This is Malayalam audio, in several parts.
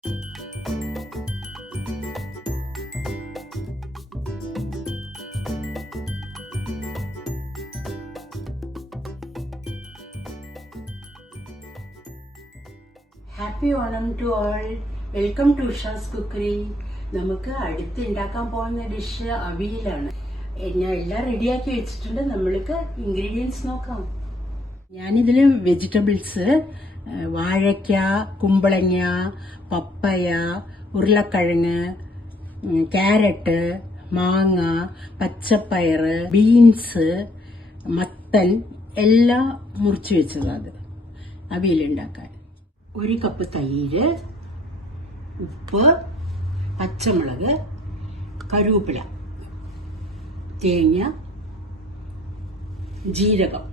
Happy Onam to all. Welcome to Usha's cookery. നമുക്ക് അടുത്ത് ഉണ്ടാക്കാൻ പോകുന്ന ഡിഷ് അവിയലാണ്. ഞാൻ എല്ലാം റെഡിയാക്കി വെച്ചിട്ടുണ്ട്. നമ്മൾക്ക് ഇൻഗ്രീഡിയൻസ് നോക്കാം. ഞാനിതിൽ വെജിറ്റബിൾസ് വാഴയ്ക്ക, കുമ്പളങ്ങ, പപ്പയ, ഉരുളക്കിഴങ്ങ്, ക്യാരറ്റ്, മാങ്ങ, പച്ചപ്പയർ, ബീൻസ്, മത്തൻ എല്ലാം മുറിച്ച് വെച്ചതാണ് അവിയലുണ്ടാക്കാൻ. 1 കപ്പ് തൈര്, ഉപ്പ്, പച്ചമുളക്, കറിവേപ്പില, തേങ്ങ, ജീരകം.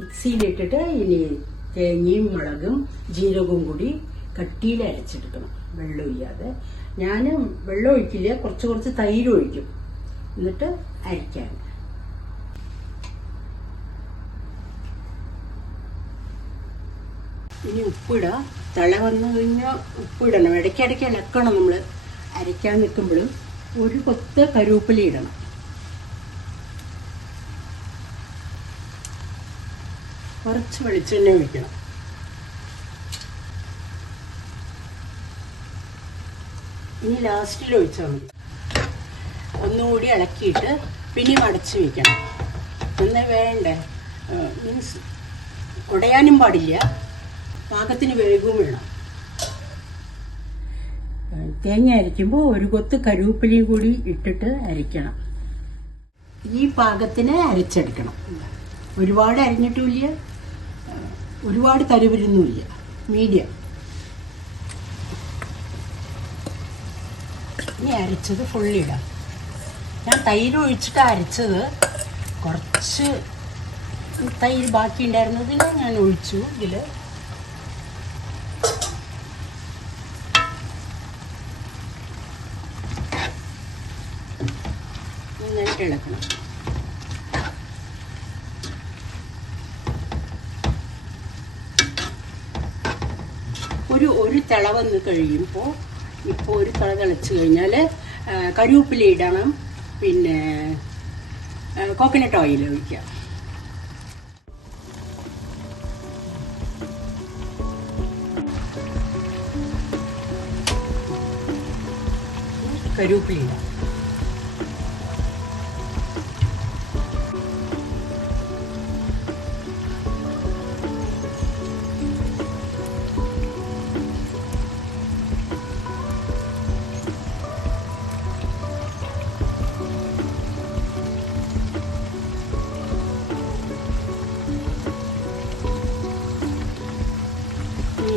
മിക്സിയിലിട്ടിട്ട് ഇനി തേങ്ങയും മുളകും ജീരകവും കൂടി കട്ടിയിൽ അരച്ചെടുക്കണം, വെള്ളമില്ലാതെ. ഞാൻ വെള്ളം ഒഴിക്കില്ല, കുറച്ച് തൈര് ഒഴിക്കും, എന്നിട്ട് അരയ്ക്കാൻ. ഇനി ഉപ്പിടാം. തള വന്നു കഴിഞ്ഞാൽ ഉപ്പിടണം, ഇടയ്ക്കിടയ്ക്ക് ഇളക്കണം. നമ്മൾ അരയ്ക്കാൻ നിൽക്കുമ്പോഴും 1 കൊത്ത് കറിവേപ്പില ഇടണം. കുറച്ച് വെളിച്ചെണ്ണ ഒഴിക്കണം. ഇനി ലാസ്റ്റിൽ ഒഴിച്ചാൽ മതി. ഒന്നുകൂടി ഇളക്കിയിട്ട് പിന്നെയും അടച്ച് വയ്ക്കണം. എന്നാൽ വേണ്ടേ, മീൻസ് ഉടയാനും പാടില്ല, പാകത്തിന് വേഗവും വേണം. തേങ്ങ അരയ്ക്കുമ്പോൾ 1 കൊത്ത് കറിവേപ്പിലയും കൂടി ഇട്ടിട്ട് അരയ്ക്കണം. ഈ പാകത്തിന് അരച്ചെടുക്കണം. ഒരുപാട് അരിഞ്ഞിട്ടുമില്ല, ഒരുപാട് തരുവരുന്നുമില്ല, മീഡിയം. ഇനി അരച്ചത് ഫുള്ളിടാം. ഞാൻ തൈര് ഒഴിച്ചിട്ട് അരച്ചത്, കുറച്ച് തൈര് ബാക്കി ഉണ്ടായിരുന്നതിന് ഞാൻ ഒഴിച്ചു ഇതിൽ. നന്നായിട്ട് ഇളക്കണം. ഒരു തിള വന്ന് കഴിയുമ്പോൾ, ഇപ്പോൾ ഒരു തിള തിളച്ച് കഴിഞ്ഞാൽ കറിവേപ്പില ഇടണം, പിന്നെ കോക്കനട്ട് ഓയിൽ ഒഴിക്കുക. കറിവേപ്പില ഇടാം.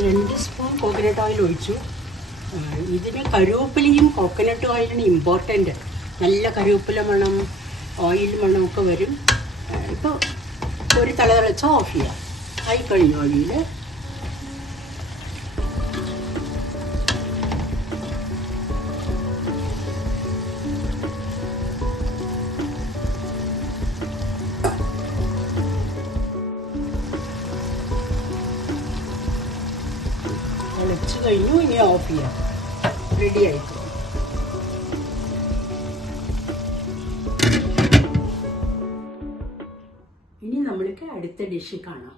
രണ്ട് സ്പൂൺ കോക്കനട്ട് ഓയിൽ ഒഴിച്ചു. ഇതിന് കറിവേപ്പിലയും കോക്കനട്ട് ഓയിലാണ് ഇമ്പോർട്ടൻ്റ്. നല്ല കറിവേപ്പില മണം, ഓയിൽ മണമൊക്കെ വരും. ഇപ്പോൾ ഒരു തള തിളച്ചാൽ ഓഫ് ചെയ്യാം. ആയി കഴിഞ്ഞു ഓയിൽ. തിളച്ച് കഴിഞ്ഞു, ഇനി ഓഫ് ചെയ്യാം. റെഡി ആയിക്കോ. ഇനി നമ്മൾക്ക് അടുത്ത ഡിഷ് കാണാം.